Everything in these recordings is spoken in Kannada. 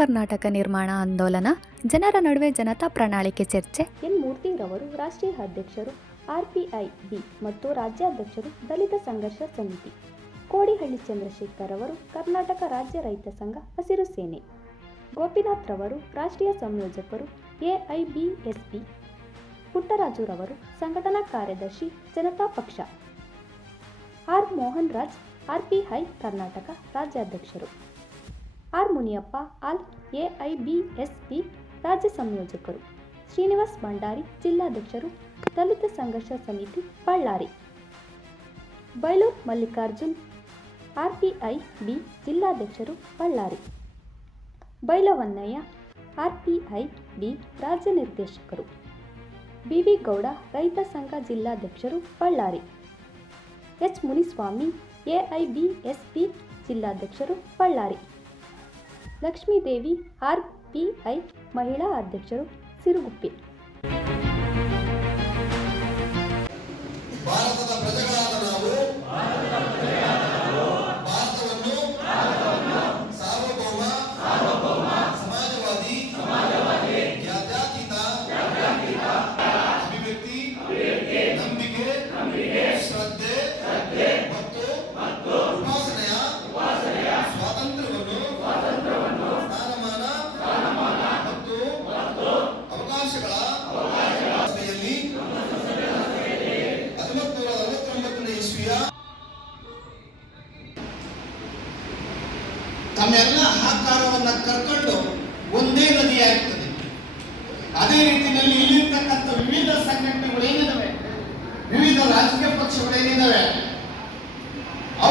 ಕರ್ನಾಟಕ ನಿರ್ಮಾಣ ಆಂದೋಲನ, ಜನರ ನಡುವೆ ಜನತಾ ಪ್ರಣಾಳಿಕೆ ಚರ್ಚೆ. ಎನ್. ಮೂರ್ತಿರವರು ರಾಷ್ಟ್ರೀಯ ಅಧ್ಯಕ್ಷರು ಆರ್ಪಿಐ ಬಿ ಮತ್ತು ರಾಜ್ಯಾಧ್ಯಕ್ಷರು ದಲಿತ ಸಂಘರ್ಷ ಸಮಿತಿ. ಕೋಡಿಹಳ್ಳಿ ಚಂದ್ರಶೇಖರ್ ಅವರು ಕರ್ನಾಟಕ ರಾಜ್ಯ ರೈತ ಸಂಘ ಹಸಿರು ಸೇನೆ. ಗೋಪಿನಾಥ್ ರವರು ರಾಷ್ಟ್ರೀಯ ಸಂಯೋಜಕರು ಎಐಬಿಎಸ್ಪಿ ಪುಟ್ಟರಾಜುರವರು ಸಂಘಟನಾ ಕಾರ್ಯದರ್ಶಿ, ಜನತಾ ಪಕ್ಷ. ಆರ್ ಮೋಹನ್ ರಾಜ್ ಆರ್ಪಿಐ ಕರ್ನಾಟಕ ರಾಜ್ಯಾಧ್ಯಕ್ಷರು. ಆರ್ ಮುನಿಯಪ್ಪ ಆಲ್ ಎಐಬಿಎಸ್ಪಿ ರಾಜ್ಯ ಸಂಯೋಜಕರು, ಶ್ರೀನಿವಾಸ್ ಭಂಡಾರಿ, ಜಿಲ್ಲಾಧ್ಯಕ್ಷರು, ದಲಿತ ಸಂಘರ್ಷ ಸಮಿತಿ ಬಳ್ಳಾರಿ. ಬೈಲೂರು ಮಲ್ಲಿಕಾರ್ಜುನ್ ಆರ್ಪಿಐ ಬಿ ಜಿಲ್ಲಾಧ್ಯಕ್ಷರು ಬಳ್ಳಾರಿ. ಬೈಲವನ್ನಯ್ಯ ಆರ್ಪಿಐ ಬಿ ರಾಜ್ಯ ನಿರ್ದೇಶಕರು. ಬಿವಿ ಗೌಡ, ರೈತ ಸಂಘ ಜಿಲ್ಲಾಧ್ಯಕ್ಷರು ಬಳ್ಳಾರಿ. ಎಚ್ ಮುನಿಸ್ವಾಮಿ ಎಐಬಿಎಸ್ಪಿ ಜಿಲ್ಲಾಧ್ಯಕ್ಷರು ಬಳ್ಳಾರಿ. ಲಕ್ಷ್ಮೀದೇವಿ ಆರ್ಪಿಐ ಮಹಿಳಾ ಅಧ್ಯಕ್ಷರು ಸಿರುಗುಪ್ಪಿ.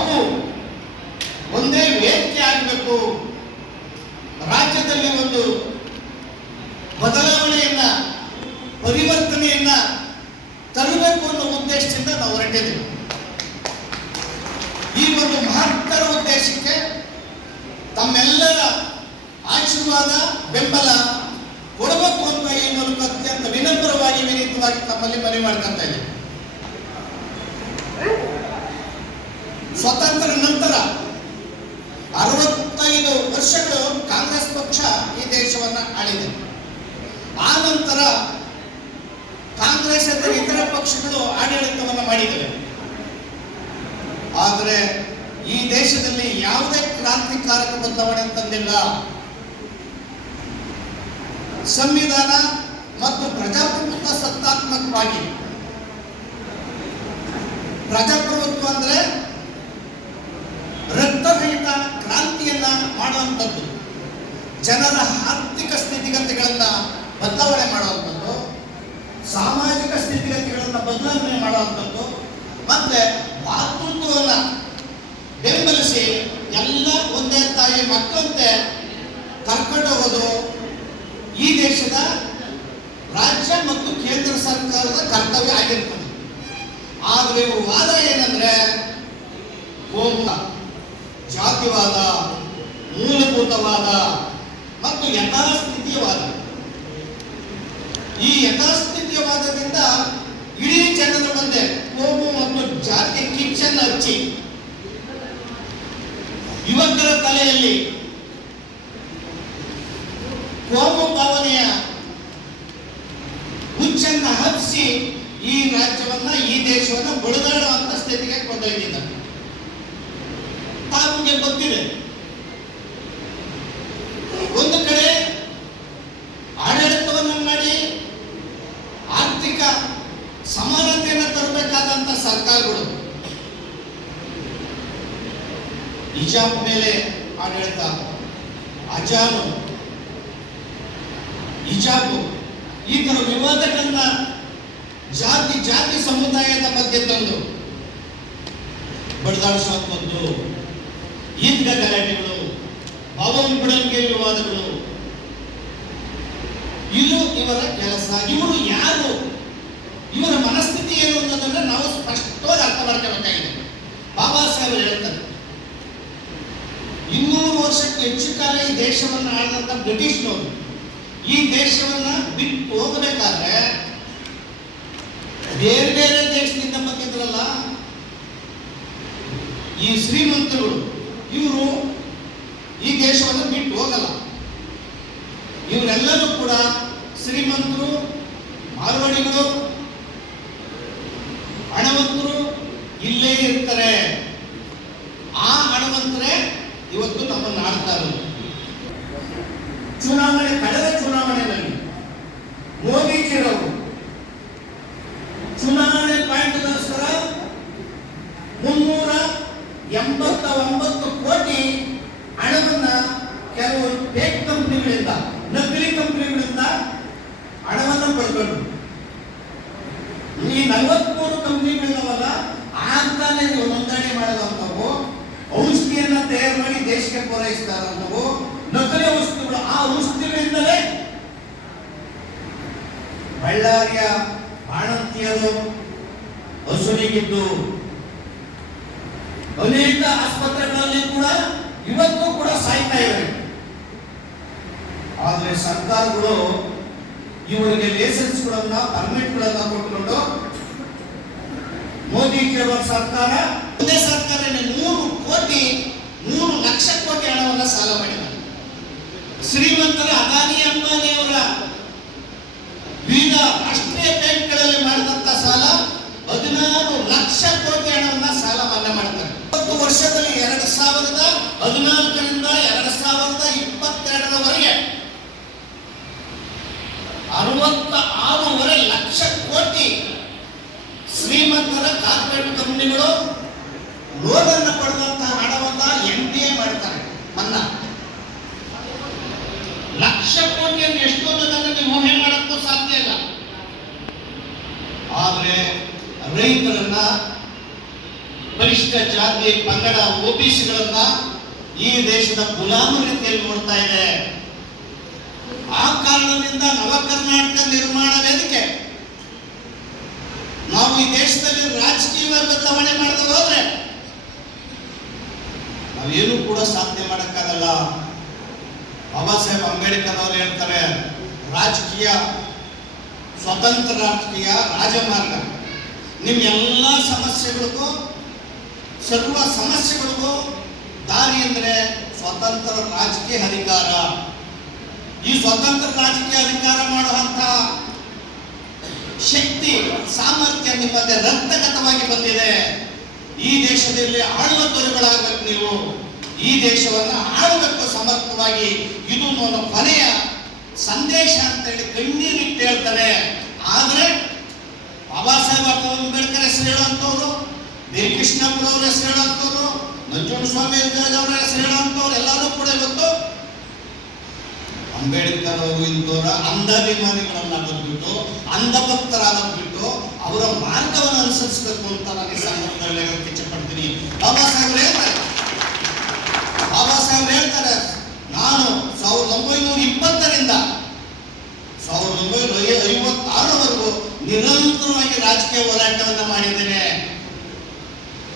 ಅವು ಒಂದೇ ವೇದಿಕೆ ಆಗಬೇಕು. ರಾಜ್ಯದಲ್ಲಿ ಒಂದು ಬದಲಾವಣೆಯನ್ನ, ಪರಿವರ್ತನೆಯನ್ನ ತರಬೇಕು ಅನ್ನೋ ಉದ್ದೇಶದಿಂದ ನಾವು ಹೊರಟಿದ್ದೀವಿ. ಈ ಒಂದು ಮಹತ್ತರ ಉದ್ದೇಶಕ್ಕೆ ತಮ್ಮೆಲ್ಲರ ಆಶೀರ್ವಾದ, ಬೆಂಬಲ ಕೊಡಬೇಕು ಅಂತ ಈ ಮೂಲಕ ಅತ್ಯಂತ ವಿನಮ್ರವಾಗಿ ವಿನೀತವಾಗಿ ತಮ್ಮಲ್ಲಿ ಮನವಿ ಮಾಡ್ಕೊಂತ ಇದ್ದೀವಿ ಸ್ವತಂತ್ರ ನಂತರ ಅರವತ್ತೈದು ವರ್ಷಗಳು ಕಾಂಗ್ರೆಸ್ ಪಕ್ಷ ಈ ದೇಶವನ್ನ ಆಳಿದೆ. ಆ ನಂತರ ಕಾಂಗ್ರೆಸ್ ಇತರ ಪಕ್ಷಗಳು ಆಡಳಿತವನ್ನು ಮಾಡಿದವೆ. ಆದರೆ ಈ ದೇಶದಲ್ಲಿ ಯಾವುದೇ ಕ್ರಾಂತಿಕಾರಕ ಬದಲಾವಣೆ ತಂದಿಲ್ಲ. ಸಂವಿಧಾನ ಮತ್ತು ಪ್ರಜಾಪ್ರಭುತ್ವ ಸತ್ತಾತ್ಮಕವಾಗಿ. ಪ್ರಜಾಪ್ರಭುತ್ವ ಅಂದ್ರೆ ಮಾಡುವಂಥದ್ದು. ಜನರ ಆರ್ಥಿಕ ಸ್ಥಿತಿಗತಿಗಳನ್ನ ಬದಲಾವಣೆ ಮಾಡುವಂಥದ್ದು, ಸಾಮಾಜಿಕ ಸ್ಥಿತಿಗತಿಗಳನ್ನ ಬದಲಾವಣೆ ಮಾಡುವಂಥದ್ದು, ಮತ್ತೆ ಮಾತೃತ್ವವನ್ನು ಬೆಂಬಲಿಸಿ ಎಲ್ಲ ಒಂದೇ ತಾಯಿ ಮಕ್ಕಳಂತೆ ಕರ್ಕೊಂಡು ಹೋಗೋದು ಈ ದೇಶದ ರಾಜ್ಯ ಮತ್ತು ಕೇಂದ್ರ ಸರ್ಕಾರದ ಕರ್ತವ್ಯ ಆಗಿರ್ತದೆ. ಆದರೆ ವಾದ ಏನಂದ್ರೆ ಕೋಮು ಜಾತಿವಾದ ಮೂಲಭೂತವಾದ ಮತ್ತು ಯಥಾಸ್ಥಿತಿಯವಾದ. ಈ ಯಥಾಸ್ಥಿತಿಯವಾದದಿಂದ ಇಡೀ ಜನರ ಮುಂದೆ ಕೋಮು ಮತ್ತು ಜಾತಿ ಕಿಚ್ಚನ್ನು ಹಚ್ಚಿ, ಯುವಕರ ತಲೆಯಲ್ಲಿ ಕೋಮು ಭಾವನೆಯ ಹುಚ್ಚನ್ನ ಹಬ್ಬಿಸಿ ಈ ರಾಜ್ಯವನ್ನ, ಈ ದೇಶವನ್ನ ಬಡಿದಾಡುವಂತ ಸ್ಥಿತಿಗೆ ಕೊಂಡೊಯ್ದಿದ್ದಾರೆ. ತಾವು ಗೊತ್ತಿದೆ. ಒಂದು ಕಡೆ ಆಡಳಿತವನ್ನು ಮಾಡಿ ಆರ್ಥಿಕ ಸಮಾನತೆಯನ್ನು ತರಬೇಕಾದಂತ ಸರ್ಕಾರಗಳು. ಹಿಜಾಬ್ ಮೇಲೆ ಆಡಳಿತ ಅಜಾನು ಹಿಜಾಬು ಈ ತರ ವಿವಾದಗಳನ್ನ ಜಾತಿ ಜಾತಿ ಸಮುದಾಯದ ಬಗ್ಗೆ ತಂದು ಬಡಿದಾಡಿಸುವಂಥದ್ದು ಈದ್ಗ ಗಲಾಟೆಗಳು ಭವನ್ ಬಿಡಂಗೆ ವಿವಾದಗಳು ಇದು ಇವರ ಕೆಲಸ, ಇವರು ಯಾರು? ಇವರ ಮನಸ್ಥಿತಿ ಏನು ಅನ್ನೋದನ್ನ ನಾವು ಸ್ಪಷ್ಟವಾಗಿ ಅರ್ಥ ಮಾಡ್ಕೋಬೇಕಾಗಿದೆ ಬಾಬಾ ಸಾಹೇಬ್ ಹೇಳ್ತಾರೆ, ಇನ್ನೂರು ವರ್ಷಕ್ಕೆ ಹೆಚ್ಚು ಕಾಲ ಈ ದೇಶವನ್ನು ಆಳಿದಂತ ಬ್ರಿಟಿಷ್ನವರು. ಈ ದೇಶವನ್ನ ಬಿಟ್ಟು ಹೋಗಬೇಕಾದ್ರೆ ಬೇರೆ ಬೇರೆ ದೇಶದಿಂದ ಬಂದಿದ್ರಲ್ಲ, ಈ ಶ್ರೀಮಂತರು, ಇವರು ಈ ದೇಶವನ್ನು ಬಿಟ್ಟು ಹೋಗಲ್ಲ. ಇವರೆಲ್ಲರೂ ಕೂಡ ಶ್ರೀಮಂತರು ಮಾರ್ವಾಡಿಗಳು ಕಂಪನಿಗಳಿಂದ ನಕಲಿ ಕಂಪನಿಗಳಿಂದ ಹಣವನ್ನು ಪಡ್ಕೊಂಡು. ಈ ನಲವತ್ಮೂರು ಕಂಪನಿಗಳಿದಾವಲ್ಲ, ಆಗ್ತಾನೆ ನೀವು ನೋಂದಣಿ ಮಾಡಿದಂಥವು, ಔಷಧಿಯನ್ನ ತಯಾರು ಮಾಡಿ ದೇಶಕ್ಕೆ ಪೂರೈಸ್ತಾರಂಥವು ನಕಲಿ ಔಷಧಿಗಳು ಆ ಔಷಧಿಗಳಿಂದಲೇ. ಬಳ್ಳಾರಿಯ ಬಾಣಂತಿಯರು ಹಸುವಿಗಿದ್ದು ಅನೇಕ ಆಸ್ಪತ್ರೆಗಳಲ್ಲಿ ಕೂಡ ಇವತ್ತು ಕೂಡ ಸಾಯ್ತಾ ಇವೆ ಆದ್ರೆ ಸರ್ಕಾರಗಳು ಇವರಿಗೆ ಲೈಸೆನ್ಸ್ಗಳನ್ನ ಪರ್ಮಿಟ್ಗಳನ್ನ ಕೊಟ್ಕೊಂಡು ಮೋದಿಜಿಯವರ ಸರ್ಕಾರ, ಒಂದೇ ಸರ್ಕಾರ ನೂರು ಕೋಟಿ ನೂರು ಲಕ್ಷ ಕೋಟಿ ಹಣವನ್ನ ಸಾಲ ಮಾಡಿದ್ದಾರೆ. ಶ್ರೀಮಂತರ ಅದಾನಿ ಅಂಬಾನಿಯವರ ವಿವಿಧ ರಾಷ್ಟ್ರೀಯ ಬ್ಯಾಂಕ್ಗಳಲ್ಲಿ ಮಾಡಿದಂತ ಸಾಲ ಹದಿನಾರು ಲಕ್ಷ ಕೋಟಿ ಹಣವನ್ನ ಸಾಲ ಮನ್ನಾ ಮಾಡ್ತಾರೆ. ಹತ್ತು ವರ್ಷದಲ್ಲಿ ಎರಡು ಸಾವಿರದ ಹದಿನಾಲ್ಕರಿಂದ ಎರಡು ಸಾವಿರದ ಇಪ್ಪತ್ತೆರಡರವರೆಗೆ ಅರವತ್ತ ಆರೂವರೆ ಲಕ್ಷ ಕೋಟಿ ಶ್ರೀಮಂತರ ಕಾರ್ಪೊರೇಟ್ ಕಂಪನಿಗಳು ಲೋನ್ ಅನ್ನು ಪಡೆದಂತಹ ಹಣವನ್ನ ಎನ್ ಟಿ ಎ ಮಾಡ್ತಾರೆ. ಮನ್ನ. ಲಕ್ಷ ಕೋಟಿಯನ್ನು ಎಷ್ಟೊಂದು ಜನರಿಗೆ ಮೋಹೆ ಮಾಡಕ್ಕೂ ಸಾಧ್ಯ ಇಲ್ಲ. ಆದರೆ ರೈತರನ್ನ, ಪರಿಷ್ಠ ಜಾತಿ, ಪಂಗಡ ಓಬಿಸಿಗಳನ್ನ ಈ ದೇಶದ ಗುಲಾಮ ರೀತಿಯಲ್ಲಿ ನೋಡ್ತಾ ಇದೆ. ಆ ಕಾರಣದಿಂದ ನವ ಕರ್ನಾಟಕ ನಿರ್ಮಾಣ ವೇದಿಕೆ. ನಾವು ಈ ದೇಶದಲ್ಲಿ ರಾಜಕೀಯ ಬದಲಾವಣೆ ಮಾಡದೆ ಹೋದ್ರೆ ನಾವೇನು ಕೂಡ ಸಾಧನೆ ಮಾಡಕ್ಕಾಗಲ್ಲ. ಬಾಬಾ ಸಾಹೇಬ್ ಅಂಬೇಡ್ಕರ್ ಅವರು ಹೇಳ್ತಾರೆ, ರಾಜಕೀಯ ಸ್ವತಂತ್ರ ರಾಜಕೀಯ ರಾಜಮಾರ್ಗ. ನಿಮ್ಮ ಎಲ್ಲ ಸಮಸ್ಯೆಗಳಿಗೂ, ಸರ್ವ ಸಮಸ್ಯೆಗಳಿಗೂ ದಾರಿ ಅಂದ್ರೆ ಸ್ವತಂತ್ರ ರಾಜಕೀಯ ಅಧಿಕಾರ ಈ ಸ್ವತಂತ್ರ ರಾಜಕೀಯ ಅಧಿಕಾರ ಮಾಡುವಂತ ಶಕ್ತಿ, ಸಾಮರ್ಥ್ಯ ನಿಮ್ಮದೇ ರಕ್ತಗತವಾಗಿ ಬಂದಿದೆ. ಈ ದೇಶದಲ್ಲಿ ಆಳುವ ದೊರೆಗಳಾಗಬೇಕು ನೀವು. ಈ ದೇಶವನ್ನು ಆಳಬೇಕು ಸಮರ್ಥವಾಗಿ ಇದು ನನ್ನ ಕೊನೆಯ ಸಂದೇಶ ಅಂತ ಹೇಳಿ ಕಣ್ಣೀರಿಟ್ಟು ಹೇಳ್ತಾರೆ. ಆದ್ರೆ ಬಾಬಾ ಸಾಹೇಬ್ ಅಂಬೇಡ್ಕರ್ ಹೆಸರು ಹೇಳುವಂಥವ್ರು ಬಿ ಕೃಷ್ಣಪ್ಪನವ್ರ ಹೆಸರು ಹೇಳುವಂಥವ್ರು ನಂಜುಂಡ ಸ್ವಾಮಿ ಅವರ ಹೆಸರು ಹೇಳುವಂಥವ್ರು, ಎಲ್ಲರೂ ಕೂಡ ಇವತ್ತು ಅಂಬೇಡ್ಕರ್ ಅವರು ಇಂಥವರ ಅಂಧಾಭಿಮಾನಿಗಳನ್ನ ಬಂದ್ಬಿಟ್ಟು, ಅಂಧಭಕ್ತರಾಗ್ಬಿಟ್ಟು ಅವರ ಮಾರ್ಗವನ್ನು ಅನುಸರಿಸಬೇಕು ಅಂತ ನಾನು ಈ ಸಂದರ್ಭದಲ್ಲಿ ಇಚ್ಛಪಡ್ತೀನಿ. ಬಾಬಾ ಸಾಹೇಬ್ ಹೇಳ್ತಾರೆ. ಬಾಬಾ ಸಾಹೇಬ್ ಹೇಳ್ತಾರೆ, ನಾನು ಸಾವಿರದ ಒಂಬೈನೂರ ಇಪ್ಪತ್ತರಿಂದ, ಸಾವಿರದ ಒಂಬೈನೂರ ಐವತ್ತಾರರವರೆಗೂ ನಿರಂತರವಾಗಿ ರಾಜಕೀಯ ಹೋರಾಟವನ್ನು ಮಾಡಿದ್ದೇನೆ.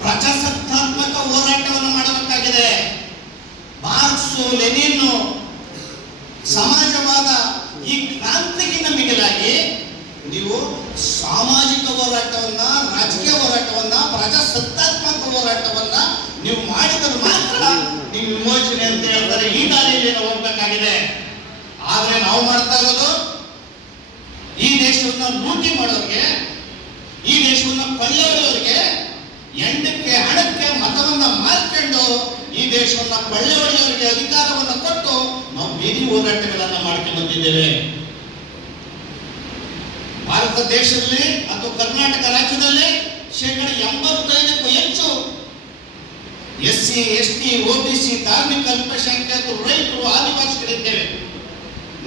ಪ್ರಜಾಸತ್ತಾತ್ಮಕ ಹೋರಾಟವನ್ನು ಮಾಡಬೇಕಾಗಿದೆ. ಮಾರ್ಕ್ಸು ಲೆನಿನ್ನು ಸಮಾಜವಾದ ಈ ಕ್ರಾಂತಿಗಿಂತ ಮಿಗಿಲಾಗಿ ನೀವು ಸಾಮಾಜಿಕ ಹೋರಾಟವನ್ನ, ರಾಜಕೀಯ ಹೋರಾಟವನ್ನ, ಪ್ರಜಾಸತ್ತಾತ್ಮಕ ಹೋರಾಟವನ್ನ ನೀವು ಮಾಡಿದ್ರೆ ಮಾತ್ರ ನೀವು ವಿಮೋಚನೆ ಅಂತ ಹೇಳ್ತಾರೆ. ಈ ದಾರಿಯಲ್ಲಿ ಹೋಗ್ಬೇಕಾಗಿದೆ. ಆದ್ರೆ ನಾವು ಮಾಡ್ತಾ ಇರೋದು, ಈ ದೇಶವನ್ನ ಲೂಟಿ ಮಾಡೋರಿಗೆ, ಈ ದೇಶವನ್ನ ಕೊಳ್ಳೆಯೊಡೆಯೋರಿಗೆ ಎಂಡಕ್ಕೆ ಹಣಕ್ಕೆ, ಮತವನ್ನ ಮಾರ್ಕೊಂಡು ಈ ದೇಶವನ್ನ ಕೊಳ್ಳೆ ಅಧಿಕಾರವನ್ನ ಕೊಟ್ಟು ನಾವು ಬೀದಿ ಹೋರಾಟಗಳನ್ನ ಮಾಡ್ಕೊಂಡು ಬಂದಿದ್ದೇವೆ. ಭಾರತ ದೇಶದಲ್ಲಿ ಅಥವಾ ಕರ್ನಾಟಕ ರಾಜ್ಯದಲ್ಲಿ ಶೇಕಡ ಎಂಬತ್ತೈದಕ್ಕೂ ಹೆಚ್ಚು S C S T C, ಧಾರ್ಮಿಕ ಅಲ್ಪಸಂಖ್ಯಾತರು ರೈತರು, ಆದಿವಾಸಿಗಳಿದ್ದೇವೆ.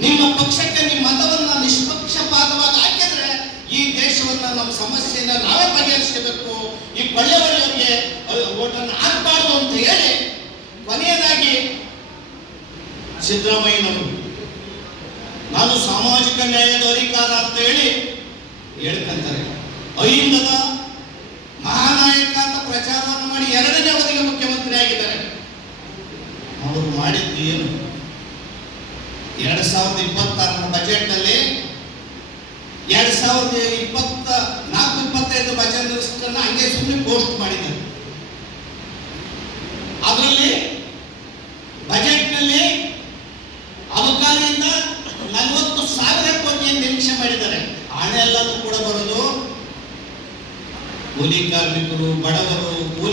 ನಿಮ್ಮ ಪಕ್ಷಕ್ಕೆ ನಿಮ್ಮ ಮತವನ್ನ ನಿಷ್ಪಕ್ಷಪಾತವಾಗಿ ಹಾಕಿದ್ರೆ ಈ ದೇಶವನ್ನ ನಮ್ಮ ಸಮಸ್ಯೆಯನ್ನ ನಾವೇ ಬಗೆಹರಿಸಬೇಕು ಈ ಕೊಳ್ಳೆ ಹೊಡೆಯೋರಿಗೆ ಓಟನ್ನು ಹಾಕಬಾರ್ದು ಅಂತ ಹೇಳಿ ಕೊನೆಯದಾಗಿ ಸಿದ್ದರಾಮಯ್ಯನವರು. ನಾನು ಸಾಮಾಜಿಕ ನ್ಯಾಯದ ಅಧಿಕಾರ ಅಂತ ಹೇಳಿ ಹೇಳ್ಕೊಂತಾರೆ ಅಹಿಂದದ ಮಹಾನಾಯಕ ಅಂತ ಪ್ರಚಾರವನ್ನು ಮಾಡಿ ಎರಡನೇ ಅವಧಿಗೆ ಮುಖ್ಯಮಂತ್ರಿ ಆಗಿದ್ದಾರೆ ಅವರು ಮಾಡಿದ್ದು ಏನು? ಎರಡ್ ಸಾವಿರದ ಇಪ್ಪತ್ತಾರರ ಬಜೆಟ್ನಲ್ಲಿ ಎರಡ್ ಸಾವಿರದ ಇಪ್ಪತ್ತ ನಾಲ್ಕು, ಇಪ್ಪತ್ತೈದು ಬಜೆಟ್ ಹಂಗೆ ಸುಮ್ಮನೆ ಪೋಸ್ಟ್ ಮಾಡಿದ್ದಾರೆ.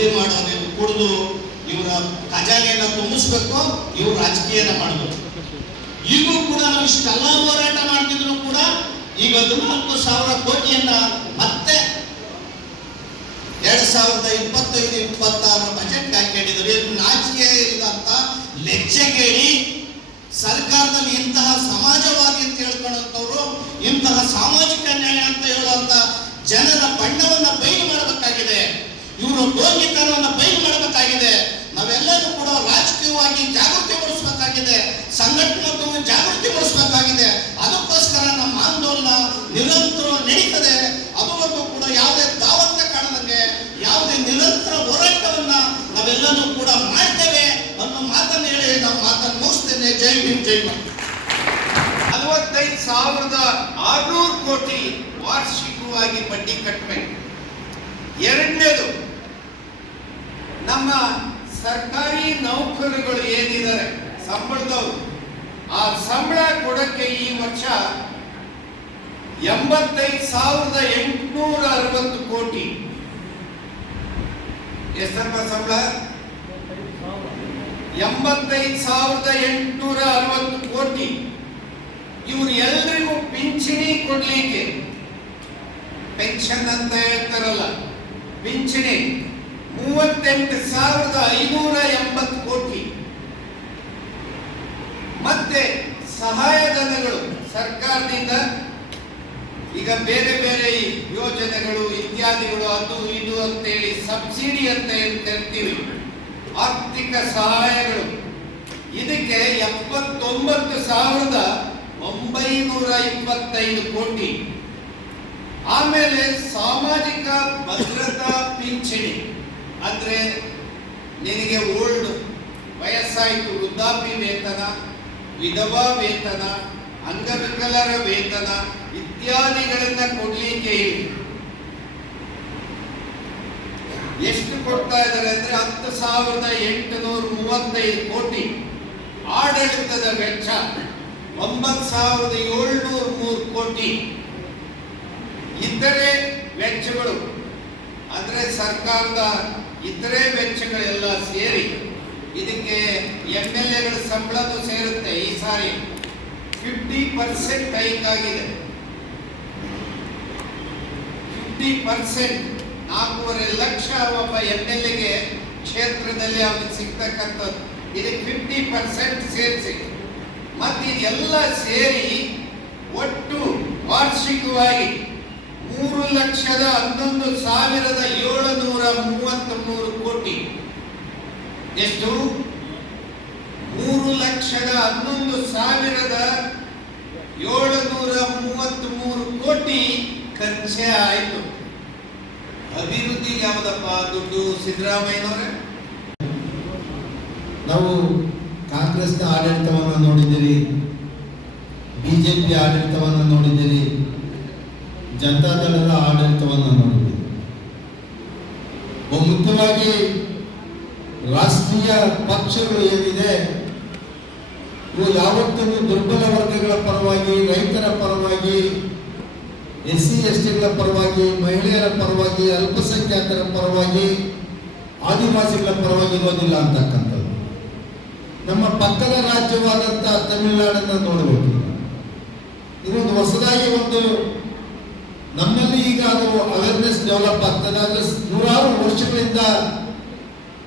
ಕೂಲಿ ಮಾಡೋರು ಕುಡಿದು ಇವರ ಖಜಾನೆಯನ್ನ ತುಂಬಿಸ್ಬೇಕು, ಇವ್ರು ರಾಜಕೀಯನ ಮಾಡಬೇಕು. ಈಗೂ ಕೂಡ ನಾವು ಇಷ್ಟೆಲ್ಲ ಹೋರಾಟ ಮಾಡ್ತಿದ್ರು ಕೂಡ ಈಗ ಹದಿನಾಲ್ಕು ಸಾವಿರ ಕೋಟಿಯನ್ನ ಮತ್ತೆ ಎರಡ್ ಸಾವಿರದ ಇಪ್ಪತ್ತೈದು ಇಪ್ಪತ್ತಾರು ಬಜೆಟ್ ಹಾಕೊಂಡಿದ್ರು ಇದು ನಾಚಿಕೆ ಇಲ್ಲದಂತ ಕೇಳಿ ಸರ್ಕಾರದಲ್ಲಿ ಇಂತಹ ಸಮಾಜವಾದಿ ಅಂತ ಹೇಳ್ಕೊಂಡಂತವ್ರು ಇಂತಹ ಸಾಮಾಜಿಕ ನ್ಯಾಯ ಅಂತ ಹೇಳುವಂತ ಜನರ ಬಣ್ಣವನ್ನ ಬೈ ಮಾಡಬೇಕಾಗಿದೆ ಇವರು ಡೋಂಗಿತನವನ್ನ ಬಯಲು ಮಾಡಬೇಕಾಗಿದೆ ನಾವೆಲ್ಲರೂ ಕೂಡ ರಾಜಕೀಯವಾಗಿ ಜಾಗೃತಿ ಮೂಡಿಸಬೇಕಾಗಿದೆ ಸಂಘಟನಾತ್ಮಕ ಜಾಗೃತಿ ಮೂಡಿಸಬೇಕಾಗಿದೆ ಅದಕ್ಕೋಸ್ಕರ ನಮ್ಮ ಆಂದೋಲನ ನಿರಂತರ ನಡೀತದೆ ಅದುವರೆಗೂ ಕೂಡ ಯಾವುದೇ ದಾವತ್ತ ಕಾಣದಂಗೆ ಯಾವುದೇ ನಿರಂತರ ಹೋರಾಟವನ್ನ ನಾವೆಲ್ಲರೂ ಕೂಡ ಮಾಡ್ತೇವೆ ಅನ್ನೋ ಮಾತನ್ನು ಹೇಳಿ ನಾವು ಮಾತನ್ನು ಮುಗಿಸ್ತೇನೆ ಜೈ ಭೀಮ್ ಜೈ ಭಾರತ್ ನಲವತ್ತೈದು ಸಾವಿರದ ಆರ್ನೂರು ಕೋಟಿ ವಾರ್ಷಿಕವಾಗಿ ಬಡ್ಡಿ ಕಟ್ಟಬೇಕು ಎರಡನೇದು ನಮ್ಮ ಸರ್ಕಾರಿ ನೌಕರರುಗಳು ಏನಿದ್ದಾರೆ? ಸಂಬಳದವರು. ಆ ಸಂಬಳ ಕೊಡಕ್ಕೆ ಈ ವರ್ಷ ಎಂಬತ್ತೈದು ಸಾವಿರದ ಎಂಟುನೂರ ಅರವತ್ತು ಕೋಟಿ. ಎಷ್ಟಪ್ಪ ಸಂಬಳ? ಎಂಬತ್ತೈದು ಸಾವಿರದ ಎಂಟುನೂರ ಅರವತ್ತು ಕೋಟಿ. ಇವ್ರು ಎಲ್ರಿಗೂ ಪಿಂಚಣಿ ಕೊಡ್ಲಿಕ್ಕೆ. ಪೆನ್ಷನ್ ಅಂತ ಹೇಳ್ತಾರಲ್ಲ, ಪಿಂಚಣಿ. ಮೂವತ್ತೆಂಟು ಸಾವಿರದ ಐನೂರ ಎಂಬತ್ತು ಕೋಟಿ. ಮತ್ತೆ ಸಹಾಯಧನಗಳು ಸರ್ಕಾರದಿಂದ, ಈಗ ಬೇರೆ ಬೇರೆ ಯೋಜನೆಗಳು ಇತ್ಯಾದಿಗಳು ಅದು ಇದು ಅಂತೇಳಿ ಸಬ್ಸಿಡಿ ಅಂತ ಕರಿತೀವಿ ಆರ್ಥಿಕ ಸಹಾಯಗಳು. ಇದಕ್ಕೆ ಎಪ್ಪತ್ತೊಂಬತ್ತು ಸಾವಿರದ ಒಂಬೈನೂರ ಇಪ್ಪತ್ತೈದು ಕೋಟಿ. ಆಮೇಲೆ ಸಾಮಾಜಿಕ ಭದ್ರತಾ ಪಿಂಚಣಿ. ಅಂದ್ರೆ ನಿನಗೆ ಓಲ್ಡ್ ವಯಸ್ಸಾಯಿತು ವೃದ್ಧಾಪಿ ವೇತನ, ವಿಧವಾ ವೇತನ, ಅಂಗವಿಕಲರ ವೇತನ ಇತ್ಯಾದಿಗಳನ್ನ ಕೊಡ್ಲಿಕ್ಕೆ ಎಷ್ಟು ಕೊಡ್ತಾ ಇದ್ದಾರೆ ಅಂದ್ರೆ ಹತ್ತು ಸಾವಿರದ ಎಂಟುನೂರ ಮೂವತ್ತೈದು ಕೋಟಿ ಆಡಳಿತದ ವೆಚ್ಚ ಒಂಬತ್ತು ಸಾವಿರದ ಏಳ್ನೂರ ಮೂರು ಕೋಟಿ. ಇತರೆ ವೆಚ್ಚಗಳು, ಅಂದ್ರೆ ಸರ್ಕಾರದ ಇತರೆ ವೆಚ್ಚಗಳೆಲ್ಲ ಸೇರಿ ಇದಕ್ಕೆ ಎಂ ಎಲ್ ಎಗಳ ಸಂಬಳನೂ ಸೇರುತ್ತೆ ಈ ಸಾರಿ. ಫಿಫ್ಟಿ ಪರ್ಸೆಂಟ್ ಹೈಕ್ ಆಗಿದೆ ಫಿಫ್ಟಿ ಪರ್ಸೆಂಟ್ ನಾಲ್ಕೂವರೆ ಲಕ್ಷ ಒಬ್ಬ ಎಂ ಎಲ್ ಎಗೆ ಕ್ಷೇತ್ರದಲ್ಲಿ ಅವನಿಗೆ ಸಿಗ್ತಕ್ಕಂಥದ್ದು. ಇದಕ್ಕೆ ಫಿಫ್ಟಿ ಪರ್ಸೆಂಟ್ ಸೇರಿಸಿ. ಮತ್ತೆ ಇದೆಲ್ಲ ಸೇರಿ ಒಟ್ಟು ವಾರ್ಷಿಕವಾಗಿ ಮೂರು ಲಕ್ಷದ ಹನ್ನೊಂದು ಸಾವಿರದ ಏಳುನೂರ ಮೂವತ್ತ ಮೂರು ಕೋಟಿ. ಎಷ್ಟು? ಮೂರು ಲಕ್ಷದ ಹನ್ನೊಂದು ಸಾವಿರದ ಏಳುನೂರ ಮೂವತ್ತ್ ಮೂರು ಕೋಟಿ ಖರ್ಚೆ ಆಯಿತು. ಅಭಿವೃದ್ಧಿ ಯಾವುದಪ್ಪ ದುಡ್ಡು ಸಿದ್ದರಾಮಯ್ಯನವರೇ? ನಾವು ಕಾಂಗ್ರೆಸ್ನ ಆಡಳಿತವನ್ನು ನೋಡಿದ್ದೀರಿ, ಬಿಜೆಪಿ ಆಡಳಿತವನ್ನು ನೋಡಿದ್ದೀರಿ ಜನತಾದಳದ ಆಡಳಿತವನ್ನು ಬಹು ಮುಖ್ಯವಾಗಿ ರಾಷ್ಟ್ರೀಯ ಪಕ್ಷಗಳು ಏನಿದೆ, ಇವು ಯಾವತ್ತೂ ದುರ್ಬಲ ವರ್ಗಗಳ ಪರವಾಗಿ, ರೈತರ ಪರವಾಗಿ ಎಸ್ ಸಿ ಎಸ್ ಟಿಗಳ ಪರವಾಗಿ, ಮಹಿಳೆಯರ ಪರವಾಗಿ, ಅಲ್ಪಸಂಖ್ಯಾತರ ಪರವಾಗಿ, ಆದಿವಾಸಿಗಳ ಪರವಾಗಿ ಇರೋದಿಲ್ಲ ಅಂತಕ್ಕಂಥದ್ದು. ನಮ್ಮ ಪಕ್ಕದ ರಾಜ್ಯವಾದಂಥ ತಮಿಳುನಾಡನ್ನು ನೋಡಬೇಕು. ಇದೊಂದು ಹೊಸದಾಗಿ ಒಂದು ನಮ್ಮಲ್ಲಿ ಈಗ ಅದು ಅವೇರ್ನೆಸ್ ಡೆವಲಪ್ ಆಗ್ತದೆ. ಆದರೆ ನೂರಾರು ವರ್ಷಗಳಿಂದ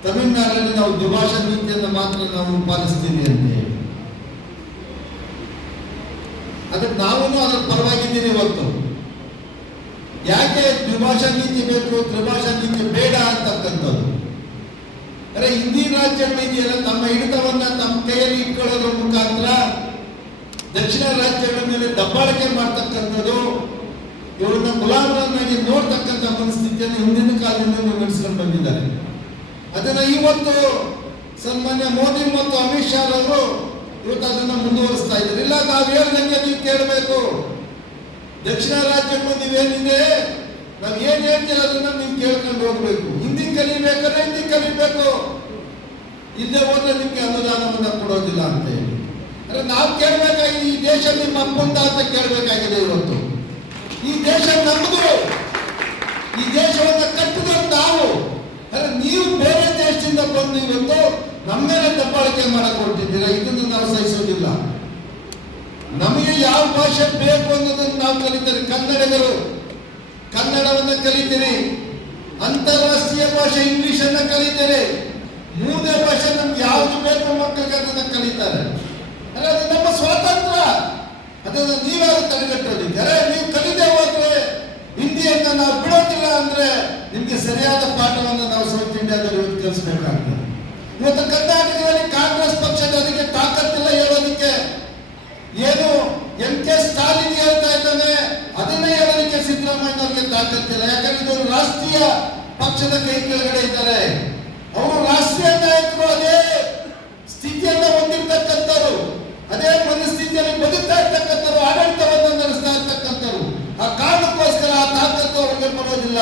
ತಮಿಳುನಾಡಲ್ಲಿ ನಾವು ದ್ವಿಭಾಷಾ ನೀತಿಯನ್ನು ಮಾತ್ರ ನಾವು ಪಾಲಿಸ್ತೀವಿ ಅಂತ ಅದಕ್ಕೆ ನಾವು ಅದರ ಪರವಾಗಿದ್ದೀವಿ ಇವತ್ತು. ಯಾಕೆ ದ್ವಿಭಾಷಾ ನೀತಿ ಬೇಕು, ತ್ರಿಭಾಷಾ ನೀತಿ ಬೇಡ ಅಂತಕ್ಕಂಥದ್ದು? ಅರೆ, ಹಿಂದಿ ರಾಜ್ಯಗಳಿದೆಯಲ್ಲ ತಮ್ಮ ಹಿಡಿತವನ್ನ ತಮ್ಮ ಕೈಯಲ್ಲಿ ಇಟ್ಕೊಳ್ಳೋದ್ರ ಮುಖಾಂತರ ದಕ್ಷಿಣ ರಾಜ್ಯಗಳ ಮೇಲೆ ದಬ್ಬಾಳಿಕೆ ಮಾಡ್ತಕ್ಕಂಥದ್ದು ಇವರನ್ನ ಗುಲಾಮರನ್ನಾಗಿ ನೋಡ್ತಕ್ಕಂಥ ಮನಸ್ಥಿತಿಯನ್ನು ಹಿಂದಿನ ಕಾಲದಿಂದ ನಡೆಸ್ಕೊಂಡು ಬಂದಿದ್ದಾರೆ. ಅದನ್ನ ಇವತ್ತು ಸನ್ಮಾನ್ಯ ಮೋದಿ ಮತ್ತು ಅಮಿತ್ ಶಾ ಅವರು ಇವತ್ತು ಅದನ್ನ ಮುಂದುವರಿಸ್ತಾ ಇದ್ದಾರೆ. ಇಲ್ಲ, ನಾವು ಹೇಳ್ದಂಗೆ ನೀವು ಕೇಳಬೇಕು. ದಕ್ಷಿಣ ರಾಜ್ಯ ನೀವೇನಿದೆ ನಾವು ಏನ್ ಹೇಳ್ತೀರ ಅದನ್ನ ನೀವು ಕೇಳ್ಕೊಂಡು ಹೋಗ್ಬೇಕು. ಹಿಂದಿ ಕಲಿಬೇಕಾದ್ರೆ ಹಿಂದಿ ಕಲಿಬೇಕು? ಇಲ್ಲೇ ಹೋದ್ರೆ ನಿಮ್ಗೆ ಅನುದಾನವನ್ನ ಕೊಡೋದಿಲ್ಲ ಅಂತ ಹೇಳಿ. ಅಂದ್ರೆ ನಾವು ಕೇಳಬೇಕಾಗಿ ಈ ದೇಶ ನಿಮ್ಮ ಅಂತ ಕೇಳಬೇಕಾಗಿದೆ ಇವತ್ತು. ಈ ದೇಶ ನಮ್ಮದು ಈ ದೇಶವನ್ನು ಕಟ್ಟಿದವರು ನಾವು. ನೀವು ಬೇರೆ ದೇಶದಿಂದ ಬಂದು ಇವತ್ತು ನಮ್ಮ ಮೇಲೆ ದಬ್ಬಾಳಿಕೆ ಮಾಡಕ್ ಇದನ್ನು ನಾವು ಸಹಿಸೋದಿಲ್ಲ ನಮಗೆ ಯಾವ ಭಾಷೆ ಬೇಕು ಅನ್ನೋದನ್ನು ನಾವು ಕಲಿತೀರಿ. ಕನ್ನಡಿಗರು, ಕನ್ನಡವನ್ನು ಕಲಿತೀರಿ. ಅಂತಾರಾಷ್ಟ್ರೀಯ ಭಾಷೆ ಇಂಗ್ಲಿಷ್ ಅನ್ನ ಕಲಿತೀರಿ. ಮೂರನೇ ಭಾಷೆ ನಮ್ಗೆ ಯಾವ್ದು ಬೇಕು ಮಕ್ಕಳಿಗೆ ಅದನ್ನ ಕಲಿತಾರೆ. ನಮ್ಮ ಸ್ವಾತಂತ್ರ್ಯ. ಅದನ್ನ ನೀವ್ಯಾರು ತಡೆಗಟ್ಟೋದಿದ್ದಾರೆ ನೀವು ಕಲಿತೆ ಹೋದ್ರೆ ಹಿಂದಿಯನ್ನ ನಾವು ಬಿಡೋದಿಲ್ಲ ಅಂದ್ರೆ ನಿಮ್ಗೆ ಸರಿಯಾದ ಪಾಠವನ್ನು ನಾವು ಸೌತ್ ಇಂಡಿಯಾದಲ್ಲಿ ಇವತ್ತು ಕಲಿಸಬೇಕಾಗ್ತದೆ. ಇವತ್ತು ಕರ್ನಾಟಕದಲ್ಲಿ ಕಾಂಗ್ರೆಸ್ ಪಕ್ಷದ ಅದಕ್ಕೆ ತಾಕತ್ತಿಲ್ಲ ಹೇಳೋದಕ್ಕೆ ಏನು ಎಂ ಕೆ ಸ್ಟಾಲಿನ್ ಹೇಳ್ತಾ ಇದ್ದಾನೆ, ಅದನ್ನೇ ಹೇಳೋದಕ್ಕೆ ಸಿದ್ದರಾಮಯ್ಯನವರಿಗೆ ತಾಕತ್ತಿಲ್ಲ. ಯಾಕಂದ್ರೆ ಇದು ರಾಷ್ಟ್ರೀಯ ಪಕ್ಷದ ಕೈ ಕೆಳಗಡೆ ಇದ್ದಾರೆ. ಅವರು ರಾಷ್ಟ್ರೀಯ ನಾಯಕರು ಅದೇ ಅದೇ ಮನಸ್ಥಿತಿಯಲ್ಲಿ ಬದುಕ್ತಾ ಇರ್ತಕ್ಕಂಥವ್ರು ಆಡಳಿತವನ್ನು ನಡೆಸ್ತಾ ಇರ್ತಕ್ಕಂಥವ್ರು ಆ ಕಾರಣಕ್ಕೋಸ್ಕರ ಆ ತಾಕತ್ತು ಅವರಿಗೆ ಬರೋದಿಲ್ಲ